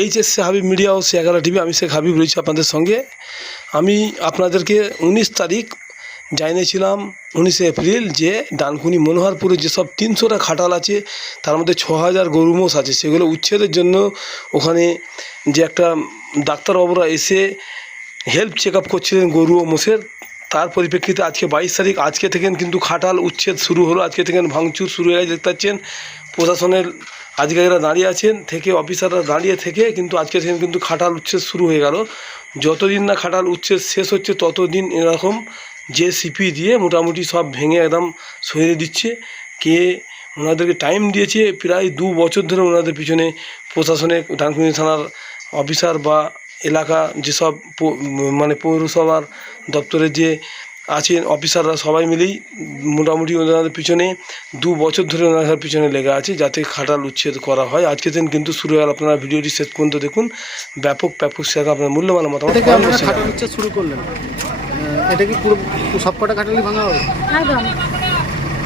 HSC Habib media ও শেখ আলা TV. আমি শেখ হাবিব রয়েছি আপনাদের সঙ্গে। আমি আপনাদেরকে 19 তারিখ জানিয়েছিলাম 19শে এপ্রিল যে ডানকুনি মনোহরপুরে যেসব 300টা খাটাল আছে তার মধ্যে 6000 গরু মোষ আছে, সেগুলো উচ্ছেদের জন্য ওখানে যে একটা ডাক্তারবাবুরা এসে হেলথ চেক আপ করছিলেন গরু ও মোষের। তার পরিপ্রেক্ষিতে আজকে 22 তারিখ, আজকে থেকে কিন্তু খাটাল উচ্ছেদ শুরু হলো। আজকে থেকে ভাঙচুর শুরু হয়ে গেছে, দেখতে পাচ্ছেন। প্রশাসনের আধিকারিকরা দাঁড়িয়ে আছেন, থেকে অফিসাররা দাঁড়িয়ে থেকে কিন্তু আজকে থেকে কিন্তু খাটাল উচ্ছেদ শুরু হয়ে গেল। যতদিন না খাটাল উচ্ছেদ শেষ হচ্ছে ততদিন এরকম জেসিপি দিয়ে মোটামুটি সব ভেঙে একদম সরিয়ে দিচ্ছে। কে ওনাদেরকে টাইম দিয়েছে প্রায় 2 বছর ধরে, ওনাদের পিছনে প্রশাসনের ডানকুনি থানার অফিসার বা এলাকা যেসব মানে পৌরসভার দপ্তরের যে আছেন অফিসাররা সবাই মিলেই মোটামুটি ওনাদের পিছনে 2 বছর ধরে ওনাদের পিছনে লেগে আছে যাতে খাটাল উচ্ছেদ করা হয়। আজকের দিন কিন্তু শুরু হয়ে গেল। আপনারা ভিডিওটি শেষ পর্যন্ত দেখুন। ব্যাপক শেখা আপনার মূল্যবান মতামত। খাটাল উচ্ছেদ শুরু করলেন, এটা কি পুরো সবকটা খাটালই ভাঙা হবে? একদম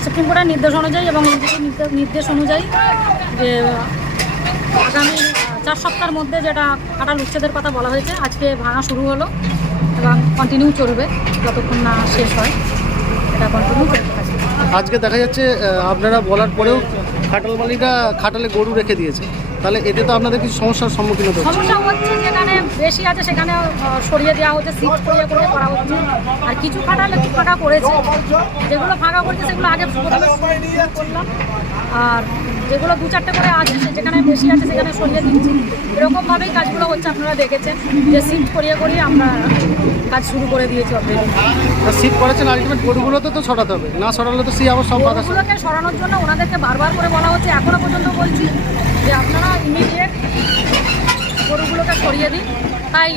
সুপ্রিম কোর্টের নির্দেশ অনুযায়ী এবং নির্দেশ অনুযায়ী যে আগামী 4 সপ্তাহের মধ্যে যেটা খাটাল উচ্ছেদের কথা বলা হয়েছে, আজকে ভাঙা শুরু হলো এবং কন্টিনিউ চলবে যতক্ষণ না শেষ হয়। এটা কন্টিনিউ চলতে থাকবে। আজকে দেখা যাচ্ছে আপনারা বলার পরেও খাটাল মালিকরা খাটালে গরু রেখে দিয়েছে, তাহলে এতে তো আপনাদের কিছু সমস্যার সম্মুখীন হতে হচ্ছে। সমস্যা হচ্ছে যেখানে বেশি আছে সেখানে সরিয়ে দেওয়া হচ্ছে, সিট করিয়ে করা হচ্ছে। আর কিছু খাটাল একটু ফাঁকা করেছে, যেগুলো ফাঁকা করেছে সেগুলো আগে করলাম। আর যেগুলো 2-4টে করে আছে যেখানে বেশি আছে সেখানে সরিয়ে দিচ্ছি। এরকমভাবেই কাজগুলো হচ্ছে, আপনারা দেখেছেন যে সিট করিয়ে আমরা কাজ শুরু করে দিয়েছি অলরেডি। সিট করেছেন, আলটিমেট গরুগুলো তো সরাতে হবে, না সরালে তো আবার সব গরুগুলোকে সরানোর জন্য ওনাদেরকে বারবার করে বলা হচ্ছে। এখনও পর্যন্ত বলছি যে আপনারা ইমিডিয়েট গরুগুলোকে সরিয়ে দিন। তাই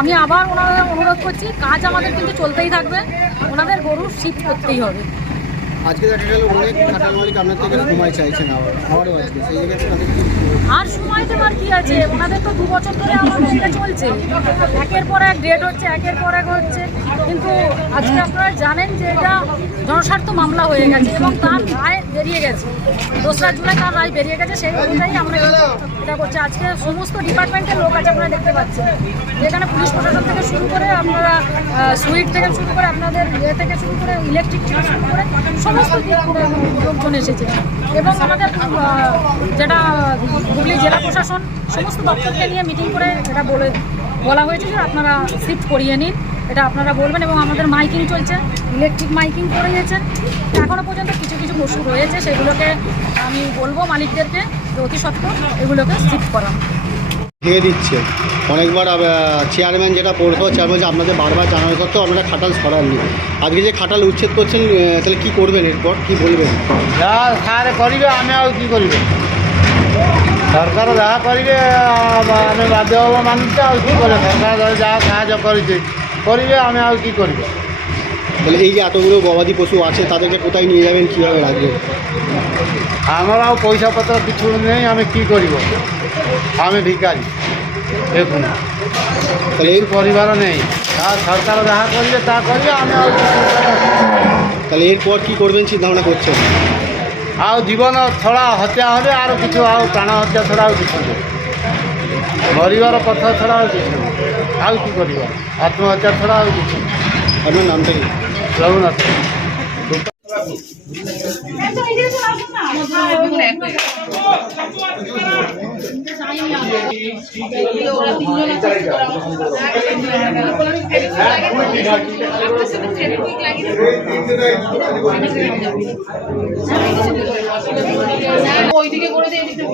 আমি আবার ওনাদের অনুরোধ করছি, কাজ আমাদের কিন্তু চলতেই থাকবে, ওনাদের গরু শিফট করতেই হবে। আজকে দেখা গেল অনেক খাটাল মালিক আপনার থেকে সময় চাইছেন, আবারও আজকে সেই জায়গায় আর সময় দেওয়ার কি আছে? ওনাদের তো 2 বছর ধরে আমার মধ্যে চলছে, একের পর এক ডেট হচ্ছে, একের পর এক হচ্ছে। কিন্তু আজকে আপনারা জানেন যে এটা জনস্বার্থ মামলা হয়ে গেছে এবং তার রায় বেরিয়ে গেছে। 2রা জুলাই তার রায় বেরিয়ে গেছে, সেই অনুযায়ী আমরা এটা করছি। আজকে সমস্ত ডিপার্টমেন্টের লোক আছে, আপনারা দেখতে পাচ্ছেন, যেখানে পুলিশ প্রশাসন থেকে শুরু করে আপনারা সুইট থেকে শুরু করে আপনাদের থেকে শুরু করে ইলেকট্রিক থেকে শুরু করে সমস্ত লোকজন এসেছে। এবং আমাদের যেটা হুগলি জেলা প্রশাসন সমস্ত দপ্তরকে নিয়ে মিটিং করে এটা বলা হয়েছে যে আপনারা শিফট করিয়ে নিন, এটা আপনারা বলবেন। এবং আমাদের মাইকিং চলছে, ইলেকট্রিক মাইকিং করিয়েছে। এখনও পর্যন্ত কিছু পশু রয়েছে, সেগুলোকে আমি বলবো মালিকদেরকে অতি সত্ত্বর এগুলোকে শিফট করা দিয়ে দিচ্ছে। অনেকবার চেয়ারম্যান যেটা পৌরসভা চেয়ারম্যান যে আপনাদের বারবার জানানো সত্ত্বেও আপনারা খাটাল সরাননি। আজকে যে খাটাল উচ্ছেদ করছেন, তাহলে কী করবেন? এরপর কী বলবেন? যা সার করিবে আমি আর কী করিবে, সরকার যাহা করিবে আমি বাধ্য হব মানুষকে। আর কী করে সরকার যা সাহায্য করেছে করিবে, আমি আর কী করিবে। তাহলে এই যে এতগুলো গবাদি পশু আছে তাদেরকে কোথায় নিয়ে যাবেন, কীভাবে রাখবেন? আমারও পয়সাপত্র কিছু নেই, আমি কী করিব? আমি ভিখারি, দেখুন, তাহলে এই পরিবারও নেই। আর সরকার যাহা করিবে তা করিবে, আমি আর তাহলে এরপর কী করবেন চিন্তাভাবনা করছেন? আর জীবন ছড়া হত্যা হবে, আর কিছু আর প্রাণ হত্যা ছড়া আর কিছু নেই। মরিবার কথা ছড়া আর কিছু নেই। আর কী করিব? আত্মহত্যা ছড়া আর কিছু। আপনার নামটা কি? রঘুনাথ। ওইদিকে করে দিয়ে এদিকে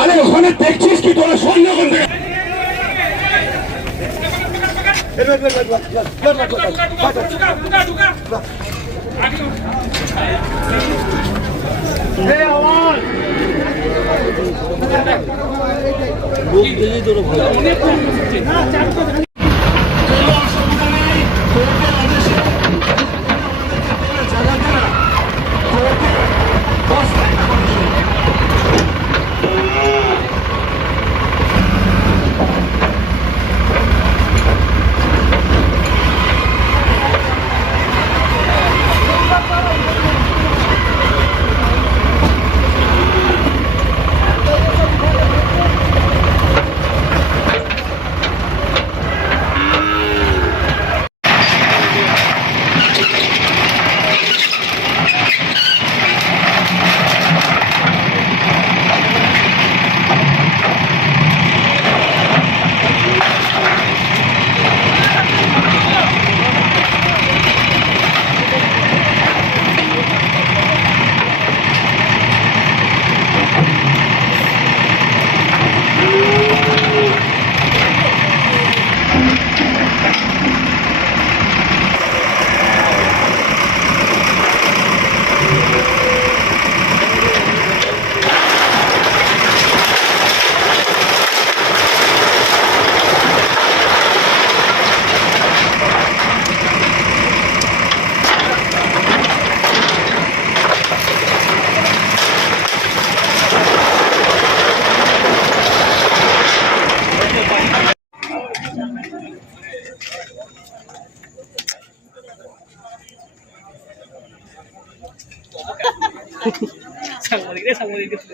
আরে ওখানে দেখছিস কি তোরা সৈন্য করবে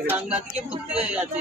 সাংবাদিকে ভর্তি হয়ে গেছে